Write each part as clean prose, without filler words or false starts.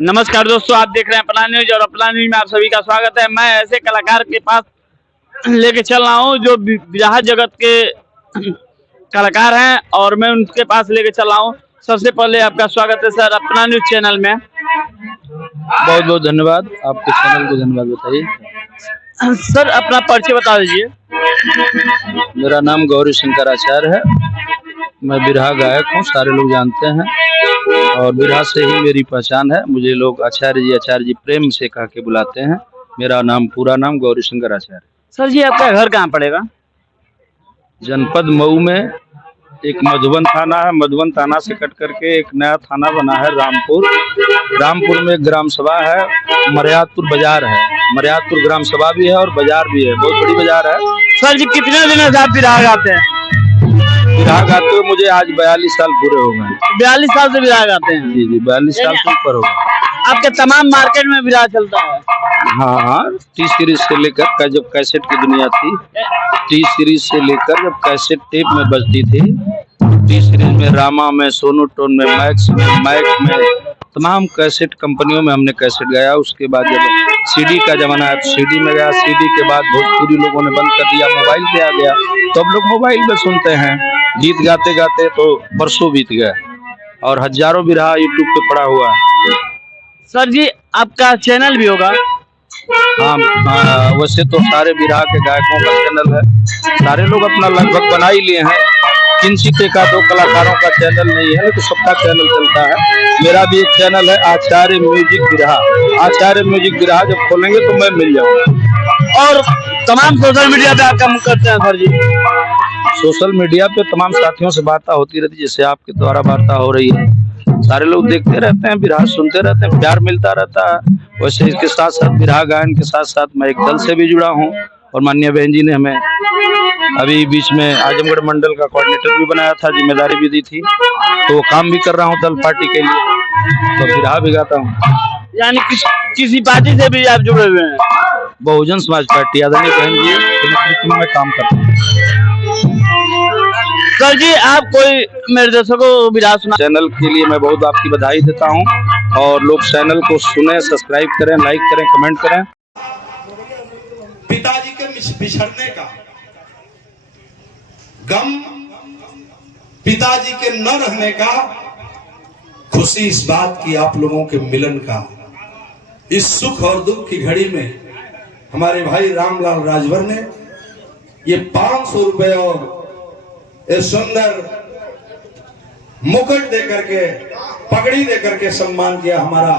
नमस्कार दोस्तों, आप देख रहे हैं अपना न्यूज और अपना न्यूज में आप सभी का स्वागत है। मैं ऐसे कलाकार के पास लेके चल रहा हूँ जो बिरहा जगत के कलाकार हैं और मैं उनके पास लेके चल रहा हूँ। सबसे पहले आपका स्वागत है सर अपना न्यूज चैनल में। बहुत बहुत धन्यवाद, आपके चैनल को धन्यवाद। बताइए सर, अपना परिचय बता दीजिए। मेरा नाम गौरी शंकर आचार्य है। मैं बिरहा गायक हूँ, सारे लोग जानते हैं और बिरहा से ही मेरी पहचान है। मुझे लोग आचार्य जी प्रेम से कह के बुलाते हैं। मेरा नाम पूरा नाम गौरी शंकर आचार्य। सर जी, आपका घर कहाँ पड़ेगा? जनपद मऊ में एक मधुबन थाना है। मधुबन थाना से कट करके एक नया थाना बना है रामपुर। रामपुर में एक ग्राम सभा है, मर्यादपुर बाजार है। मर्यादपुर ग्राम सभा भी है और बाजार भी है, बहुत बड़ी बाजार है। सर जी, कितने दिनों से आप बिरहा गाते हैं? बिरहा गाते हुए मुझे आज 42 साल पूरे हो गए। 42 साल से बिरहा गाते हैं? जी जी, 42 साल से ऊपर हो गए। आपके तमाम मार्केट में बिरहा चलता है? हाँ, टी सीरीज से लेकर जब कैसेट की दुनिया थी, टी सीरीज से लेकर जब कैसेट टेप में बजती थी, टी सीरीज में, रामा में, सोनोटोन में, मैक्स में, मैक में, तमाम कैसेट कंपनियों में हमने कैसेट गाया। उसके बाद जब सीडी का जमाना है तो सीडी में गया। सीडी के बाद भोजपुरी लोगों ने बंद कर दिया, मोबाइल पे आ गया तो अब लोग मोबाइल में सुनते हैं। गीत गाते गाते तो बरसों बीत गए और हजारों बिरहा यूट्यूब पे पड़ा हुआ है। सर जी, आपका चैनल भी होगा? हाँ, वैसे तो सारे बिरहा के गायकों का चैनल है, सारे लोग अपना लगभग बना ही लिए हैं। किसी का दो कलाकारों का चैनल नहीं है, तो सबका चैनल चलता है। मेरा भी एक चैनल है आचार्य म्यूजिक बिरहा। आचार्य म्यूजिक बिरहा जब खोलेंगे तो मैं मिल जाऊंगा। और तमाम सोशल मीडिया पे आप काम करते हैं? सर जी, सोशल मीडिया पे तमाम साथियों से वार्ता होती रहती है, जैसे आपके द्वारा वार्ता हो रही है। सारे लोग देखते रहते हैं, बिरहा सुनते रहते हैं, प्यार मिलता रहता है। वैसे इसके साथ साथ बिरहा गायन के साथ साथ मैं एक दल से भी जुड़ा हूँ और माननीय बहन जी ने हमें अभी बीच में आजमगढ़ मंडल का कोऑर्डिनेटर भी बनाया था, जिम्मेदारी भी दी थी, तो वो काम भी कर रहा हूँ दल पार्टी के लिए, तो बिरहा भी गाता हूँ। यानी किसी पार्टी से भी आप जुड़े हुए हैं? बहुजन समाज पार्टी आदरणीय बहन जी के नेतृत्व में काम करता हूँ। सर जी, आप कोई मेरे दर्शकों को बिरहा सुना? चैनल के लिए मैं बहुत आपकी बधाई देता हूं और लोग चैनल को सुने, सब्सक्राइब करें, लाइक करें, कमेंट करें। पिताजी के बिछड़ने का गम, पिताजी के न रहने का खुशी, इस बात की आप लोगों के मिलन का। इस सुख और दुख की घड़ी में हमारे भाई रामलाल राजभर ने ये 500 रुपए और ये सुंदर मुकुट देकर के, पगड़ी देकर के सम्मान किया हमारा।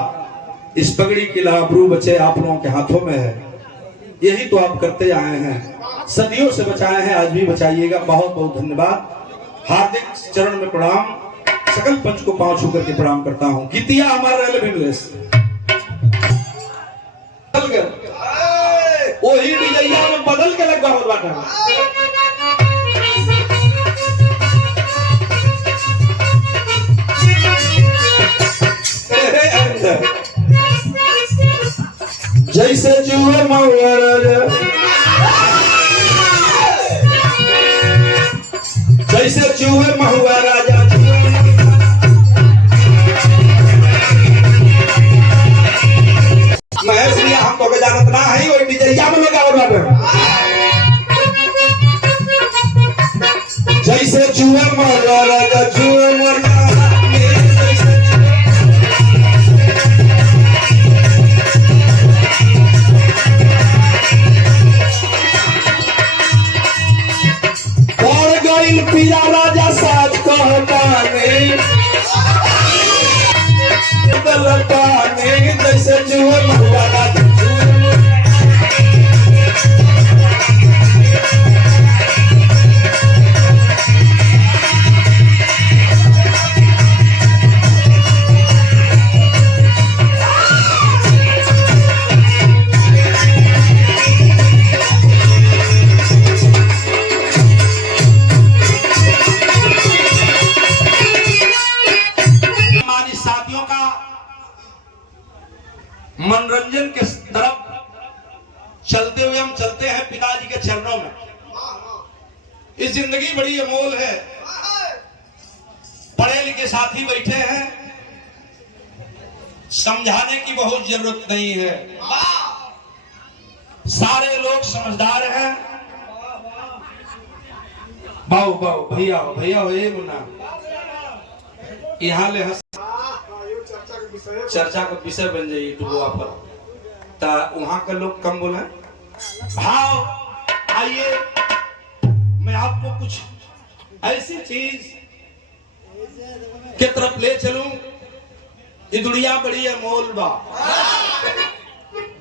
इस पगड़ी की लाबरू बचे आप लोगों के हाथों में है। यही तो आप करते आए हैं, सदियों से बचाए हैं, आज भी बचाइएगा। बहुत बहुत धन्यवाद। हार्दिक चरण में प्रणाम, सकल पंच को पांव छू करके प्रणाम करता हूं। गीतिया हमारे वही डिजाइया में बदल के लगा हो बाटा। जैसे चूहे महुआ राजा, जैसे चूहे महुआ राजा, महेश जी हम तो जानत ना है, वही डिजैया में लगा हो बाटे। जैसे चूहे महुआ राजा, चूहे महुआ पिया राजा साज कहताने जैसे जुए महुआ राजा। मनोरंजन के तरफ चलते हुए हम चलते हैं पिताजी के चरणों में। इस जिंदगी बड़ी अमोल है, पढ़े लिखे साथी बैठे हैं, समझाने की बहुत जरूरत नहीं है, सारे लोग समझदार हैं। बाऊ बाऊ भैया भैया हो ये मुन्ना यहाँ ले चर्चा का विषय बन जाए यूट्यूब पर, ता वहां का लोग कम बोले। भाव आइए मैं आपको कुछ ऐसी चीज के तरफ ले चलूं। ये दुनिया बड़ी अमोल बा,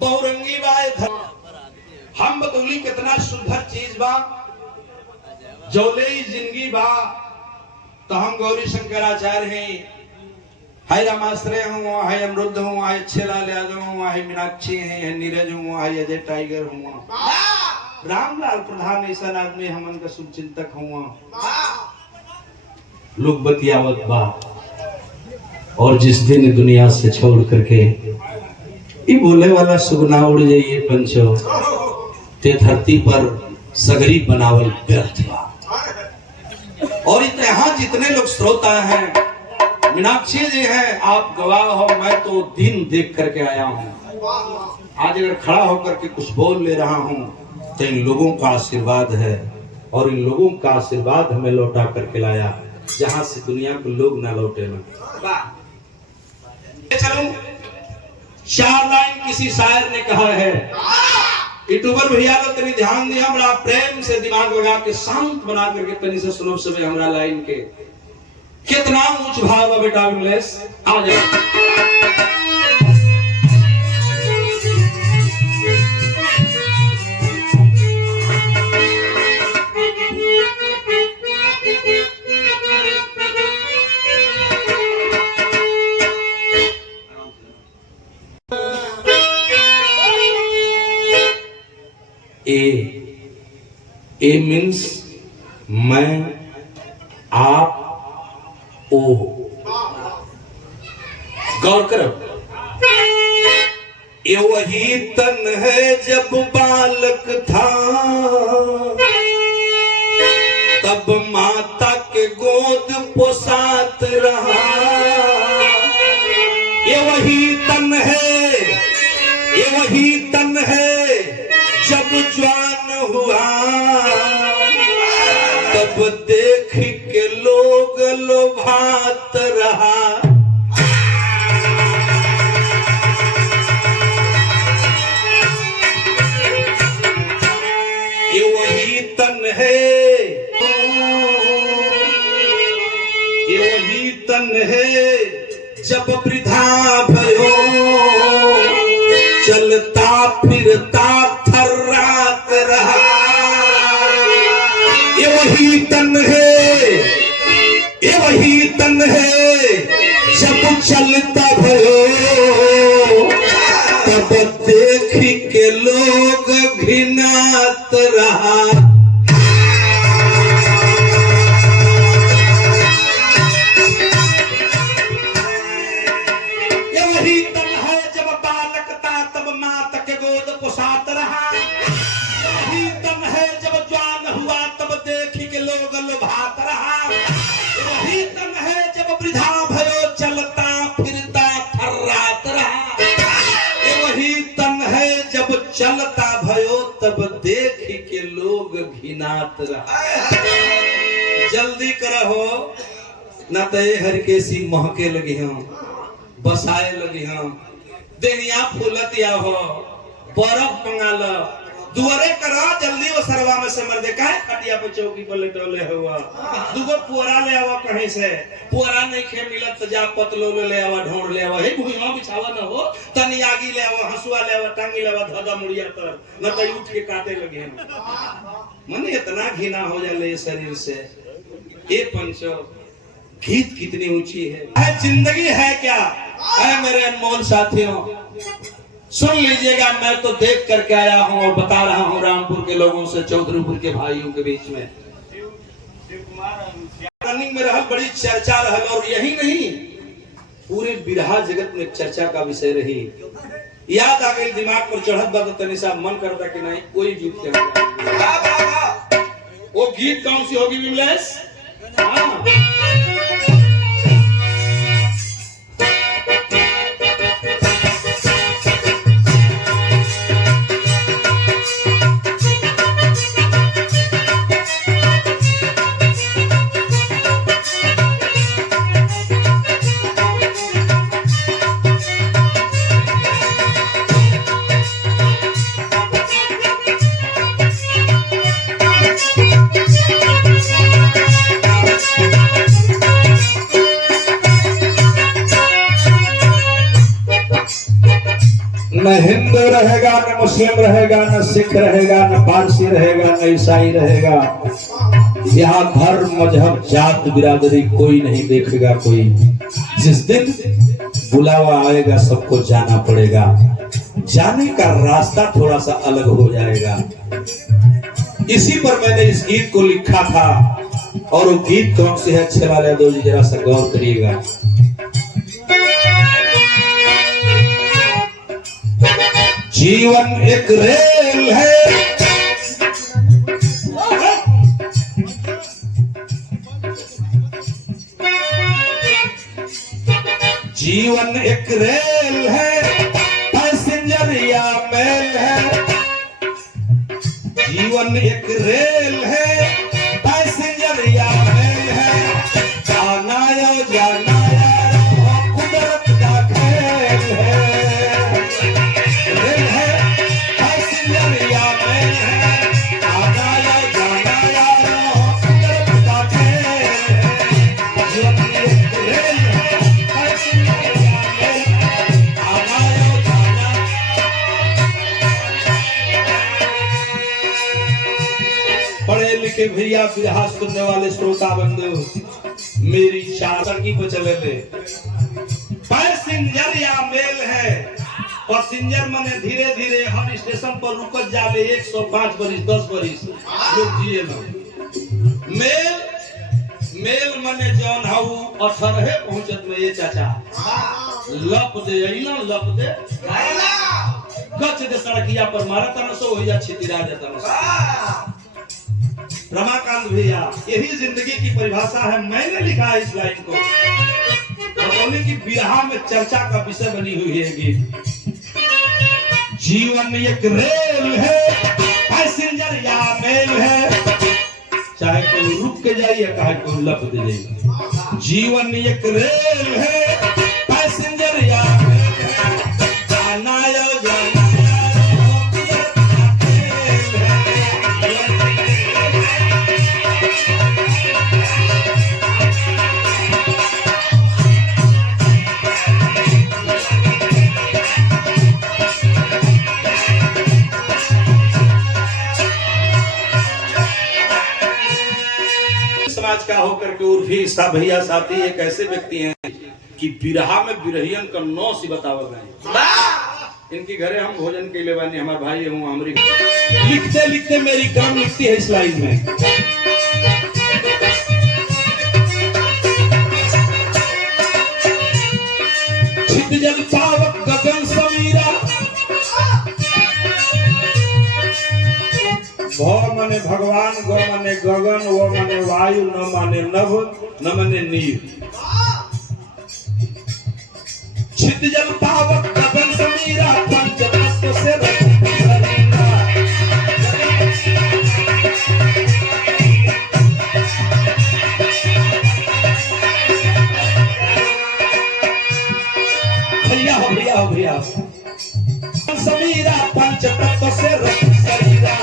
बहुरंगी बा, हम बतौली कितना सुंदर चीज बा, जौले जिंदगी बा। तो हम गौरी शंकराचार्य हैं, हाय रामाश्रय हूँ, हाय अमरुद्ध हूँ, हाय छेलाल यादव हूँ, हाय मीनाक्षी है, नीरज हूँ, हाय अजय टाइगर हूँ, रामलाल प्रधान ऐसा आदमी हमन का शुभचिंतक हूँ। लोग बतियावत बा और जिस दिन दुनिया से छोड़ करके ये बोले वाला सुगना उड़ जाइए पंचो, ते धरती पर सगरी बनावल व्यर्थ बा। और यहाँ जितने लोग श्रोता हैं, मीनाक्षी जी हैं, आप गवाह हो, मैं तो दिन देख करके आया हूँ। आज अगर खड़ा होकर के कुछ बोल ले रहा हूँ तो इन लोगों का आशीर्वाद है, और इन लोगों का आशीर्वाद हमें लौटा करके लाया जहां से दुनिया को लोग ना लौटे ना। चलो 4 लाइन किसी शायर ने कहा है, यूट्यूबर भैया लोग तनी ध्यान दिया, बड़ा प्रेम से दिमाग लगा के शांत बना करके तनी से सुनो समय हमरा लाइन के। कितना ऊंच भाव है बेटा विमलेश, आ जाओ। ए मीन्स मैं, आप, ओ। गौर करो, ये वही तन है जब बालक था, तब माता के गोद पोसात रहा। ये वही तन है, ये वही तन है जब जवान हुआ, तब देख के लोग लोभात रहा। ये वही तन है, ये वही तन है जब वृद्धा भयो, चलता फिरता थर्रात रहा। ये वही तन है, ये वही तन है जब चलता भयो, तब देख के लोग घृणात रहा। ये वही तन है जब बालक था, तब माता के गोद पोसात रहा। यही तन है जब जवान हुआ, तब देख के लोग लोभात रहा। वही तन है जब वृद्धा भयो, चलता फिरता थर्रात रहा। ये वही तन है जब चलता भयो, तब देख के लोग घिनात रहा। जल्दी करहो ना तो ये हरकेसी महके लगी हम, बसाए लगी हम, देनिया फूलत या हो, बर्फ मंगाल, दुआरे करा जल्दी वो सरवा में से मर दे। काहे खटिया पे चौकी पर लेटोले हुआ, दुगो पुअरा ले आवा कहीं से, पुअरा नहीं खे मिलत तो जा पतलो ले आवा, ढोंड ले आवा, हे भुइया बिछावा न हो, तनी आगी ले आवा, हंसुआ ले आवा, टांगी ले आवा, धदा मुड़िया तर न तो उठ के काटे लगे। मन इतना घिना हो जाले शरीर से। ये पंचो गीत कितनी ऊंची है, जिंदगी है क्या है मेरे अनमोल साथियों। सुन लीजिएगा, मैं तो देख करके आया हूं और बता रहा हूं रामपुर के लोगों से, चौधरीपुर के भाइयों के बीच में रनिंग में रहल, बड़ी चर्चा रहल, और यही नहीं पूरे बिरहा जगत में चर्चा का विषय रही। याद आ गई, दिमाग पर चढ़त बा, तनी सा मन करता कि नहीं कोई गीत के। वो गीत कौन सी होगी विमलेश? हाँ न हिंदू रहेगा, न मुस्लिम रहेगा, न सिख रहेगा, न पारसी रहेगा, न ईसाई रहेगा। यहाँ धर्म मजहब जात बिरादरी कोई नहीं देखेगा कोई। जिस दिन बुलावा आएगा सबको जाना पड़ेगा। जाने का रास्ता थोड़ा सा अलग हो जाएगा। इसी पर मैंने इस गीत को लिखा था। और वो गीत कौन सी है अच्छे वाले दो जी, जरा सा गौर करिएगा। जीवन एक रेल है, जीवन एक रेल है, पैसेंजर या मेल है। जीवन एक रेल है, पैसेंजर या मेल है। जाना या जाना या कुदरत का खेल है। रेल है, पैसेंजर या मेल है। जाना या जाना या कुदरत का खेल है। जीवन एक रेल है, पैसेंजर या मेल है। जाना या जाना। पढ़े लिखे भैया, बिरहा सुनने वाले श्रोता बंधु, मेरी चादर की पे चले ले। पैसेंजर या मेल है। पैसेंजर मने धीरे धीरे हर स्टेशन पर रुकत जावे 105 बरिस 10 बरिस लोग जिए ना। मेल मने जौन हाउ 18 पहुंचत में ये चाचा लप दे ना, लप दे गच दे सड़किया पर मारा तना सो हो जा छितिरा जाता ना। रमाकांत भैया, यही जिंदगी की परिभाषा है। मैंने लिखा है इस लाइन को, बतौनी की बिरहा में चर्चा का विषय बनी हुई है गीत। जीवन एक रेल है, पैसेंजर या मेल है। चाहे कोई रुक के जाइए, चाहे कोई लप दे जाइए। जीवन एक रेल है, पैसेंजर या मेल है। जाना या जाना का होकर के उर्फी साहब भैया साथी एक ऐसे व्यक्ति हैं कि बिरहा में बिरहियन का नौ सी बतावल नहीं। इनके घरे हम भोजन के लिए बने, हमारे भाई हूँ हमारी लिखते लिखते मेरी काम लिखती है इस लाइन में। छित पावक गगन समीरा। भ माने भगवान, ग माने गगन, वो माने वायु, न माने नभ, न माने नीर। छित जल पावक गगन समीरा, पंच तत्व से भैया समीरा, पंच तत्व से शरीरा।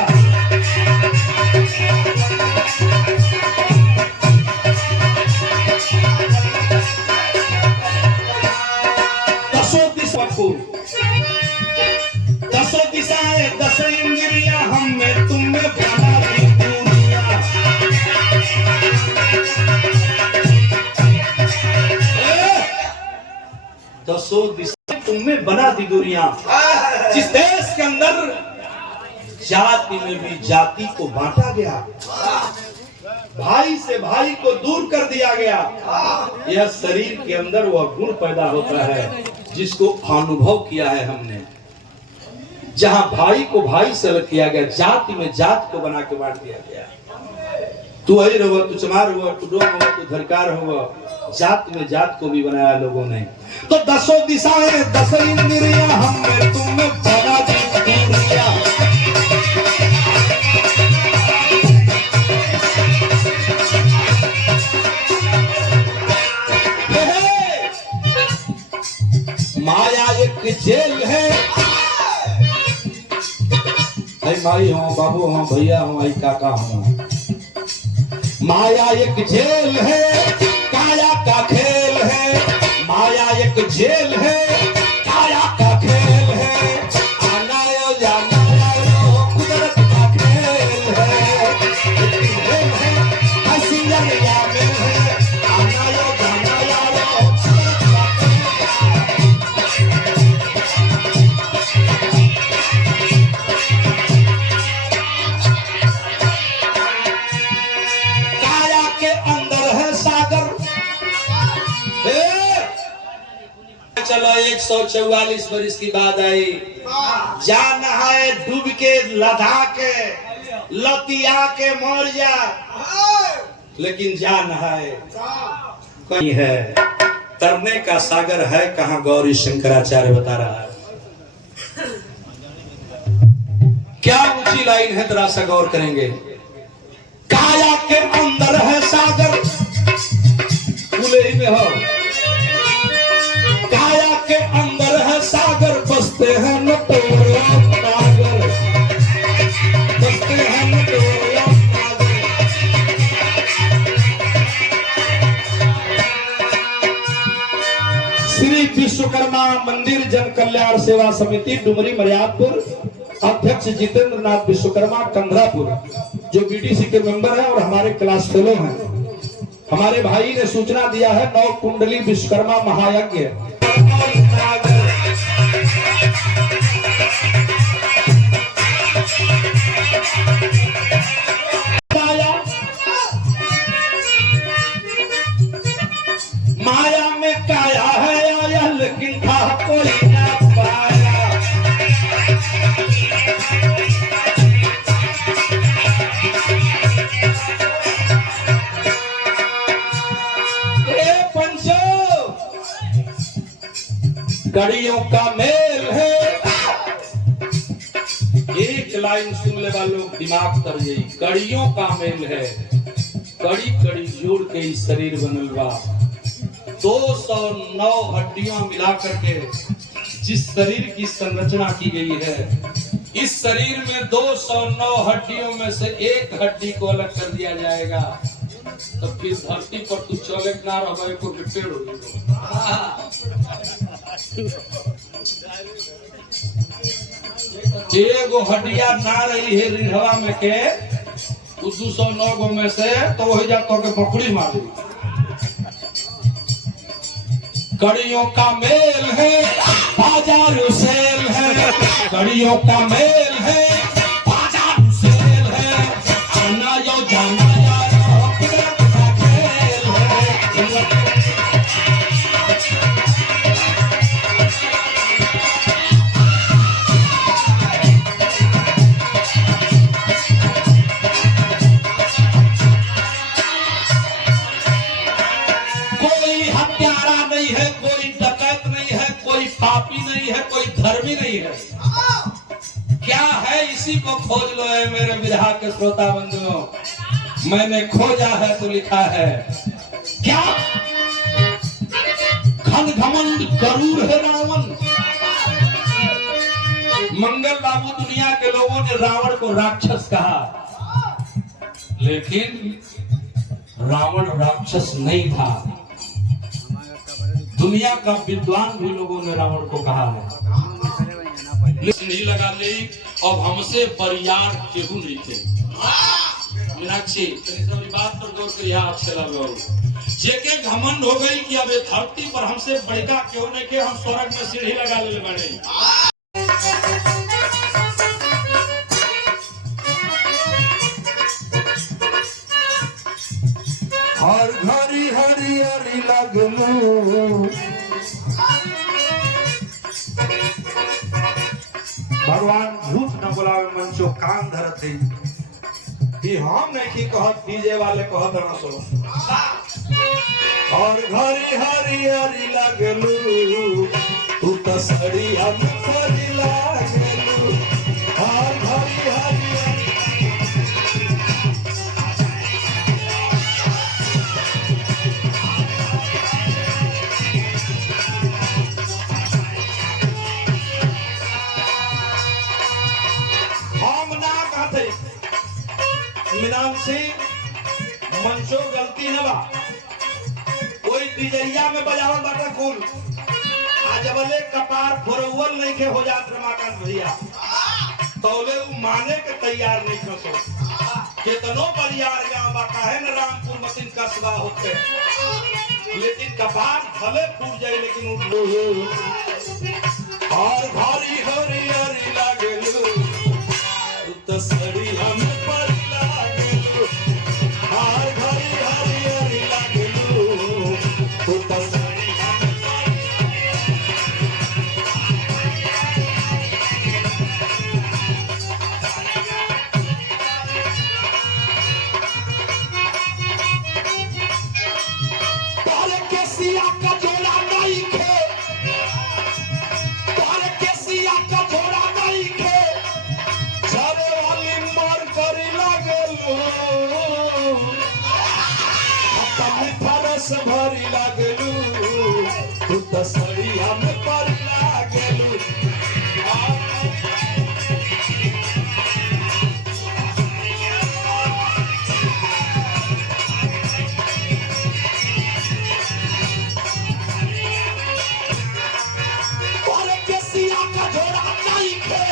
दसों दिशाएं 10 इंद्रियां, हमने तुमने बना दी दुनिया। दसों दिशाएं तुमने बना दी दुनिया। जिस देश के अंदर जाति में भी जाति को बांटा गया, भाई से भाई को दूर कर दिया गया, यह शरीर के अंदर वह गुण पैदा होता है जिसको अनुभव किया है हमने। जहां भाई को भाई से अलग किया गया, जाति में जात को बना के बांट दिया गया। तू अहिर हुआ, तू चमार हुआ, तू डोम हुआ, तू धरकार हुआ, जात में जात को भी बनाया लोगों ने। तो 10 दिशाएं 10 इंद्रियां, हमने तुमने बना दी दुनिया। माया एक जेल है। माई हो, बाबू हो, भैया हो, आई काका हो। माया एक जेल है, काया का खेल है। माया एक जेल है, काया का खेल है। 144 बरिस की बात आई। जा नहाए डूब के लधा के लतिया के मर जा, लेकिन जा नहाए कहीं है तरने का सागर है कहाँ, गौरी शंकराचार्य बता रहा है। क्या ऊंची लाइन है, जरा सा गौर करेंगे। काया के अंदर है सागर, खुले ही में हो। काया के अंदर है सागर, बसते हैं नटोरिया नागर, बसते हैं नटोरिया नागर। श्री विश्वकर्मा मंदिर जन कल्याण सेवा समिति डुमरी मरियादपुर, अध्यक्ष जितेंद्र नाथ विश्वकर्मा कंधरापुर, जो बीडीसी के मेंबर हैं और हमारे क्लास फेलो हैं। हमारे भाई ने सूचना दिया है 9 कुंडली विश्वकर्मा महायज्ञ। माया में काया है आया, लेकिन था कोई ना पाया। कड़ियों का मेल है, एक लाइन सुन ले वालों दिमाग तर जाई। कड़ियों का मेल है, कड़ी कड़ी जोड़ के इस शरीर बनल बा। 209 हड्डियां मिलाकर के जिस शरीर की संरचना की गई है, इस शरीर में 209 हड्डियों में से एक हड्डी को अलग कर दिया जाएगा, तो फिर धरती पर तू चले ना रहे को पेड़ हो। एगो हड्डिया ना रही है रिढ़वा में के, 209 गो में से तो वही जा तो के पकड़ी मारी। कड़ियों का मेल है, बाजार सेल है, कड़ियों का मेल है, बाजार सेल है, आना यो जाना यार कुदरत का खेल है। पापी नहीं है, कोई धर्मी नहीं है। क्या है इसी को खोज लो है मेरे विधा के श्रोता बंधुओं। मैंने खोजा है तो लिखा है क्या, घन घमंड गरूर है रावण। मंगल बाबू दुनिया के लोगों ने रावण को राक्षस कहा, लेकिन रावण राक्षस नहीं था। दुनिया का विद्वान भी लोगों ने रावण को कहा है। नहीं लगा ले, अब हमसे बरियार केहू नहीं थे। मीनाक्षी बात पर गौर करिया, अच्छा लगा। जेके घमंड हो गई कि अब धरती पर हमसे बड़का केहू नहीं के, हम स्वर्ग में सीढ़ी लगा ले बने। हर घड़ी हरियरी लगलू, भगवान झूठ न बोलावे मंचो कान धरते कि हम नहीं की कहत, डीजे वाले कहत ना सो। और घड़ी हरियरी लगलू, तू तो सड़िया में पड़ी लागलू। और घड़ी हरियरी मीनाक्षी मंचो गलती न बा, कोई डीजैया में बजावल बाटा कुल आज वाले कपार फोरवल नहीं के हो जात रमाकांत भैया, तौले उ माने के तैयार नहीं खसो। केतनो बरियार गांव बा काहे न रामपुर मतीन कस्बा होते, लेकिन कपार भले फूट जाए लेकिन और भारी हरी हरी लागेलू, तो सड़ी हम पर लागेलू। और भारी हरी हरी लागेलू, तो सड़ी हम पर। रस भरी लागलू तू तो सड़िया में परी लागलू और केसिया का जोड़ा नहीं खे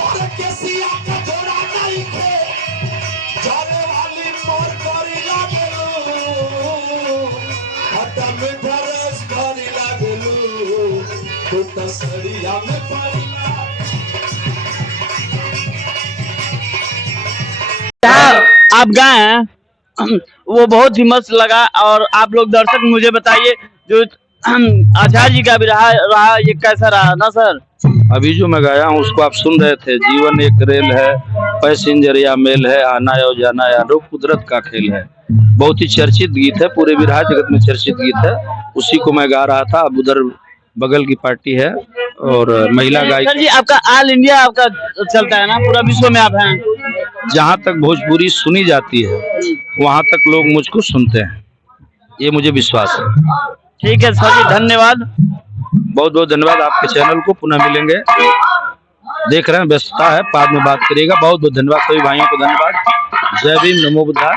और केसिया का जोड़ा नहीं खे जाने वाली मोर करी लागलू हटा मीठा रस भरी लागलू तू तो सड़िया में परी आप गए हैं वो बहुत ही मस्त लगा। और आप लोग दर्शक मुझे बताइए जो आचार्य जी का भी रहा ये कैसा रहा ना सर? अभी जो मैं गाया हूँ उसको आप सुन रहे थे। जीवन एक रेल है, पैसेंजर या मेल है, आना या जाना या रो कुदरत का खेल है। बहुत ही चर्चित गीत है, पूरे विरहा जगत में चर्चित गीत है। उसी को मैं गा रहा था। अब उधर बगल की पार्टी है और महिला गायिका। सर जी आपका ऑल इंडिया आपका चलता है ना, पूरा विश्व में आप हैं? जहाँ तक भोजपुरी सुनी जाती है वहाँ तक लोग मुझको सुनते हैं, ये मुझे विश्वास है। ठीक है सर जी, धन्यवाद। बहुत बहुत धन्यवाद। आपके चैनल को पुनः मिलेंगे। देख रहे हैं व्यस्तता है, बाद में बात करिएगा। बहुत बहुत धन्यवाद सभी भाइयों को, धन्यवाद। जय भीम, नमो बुद्धाय।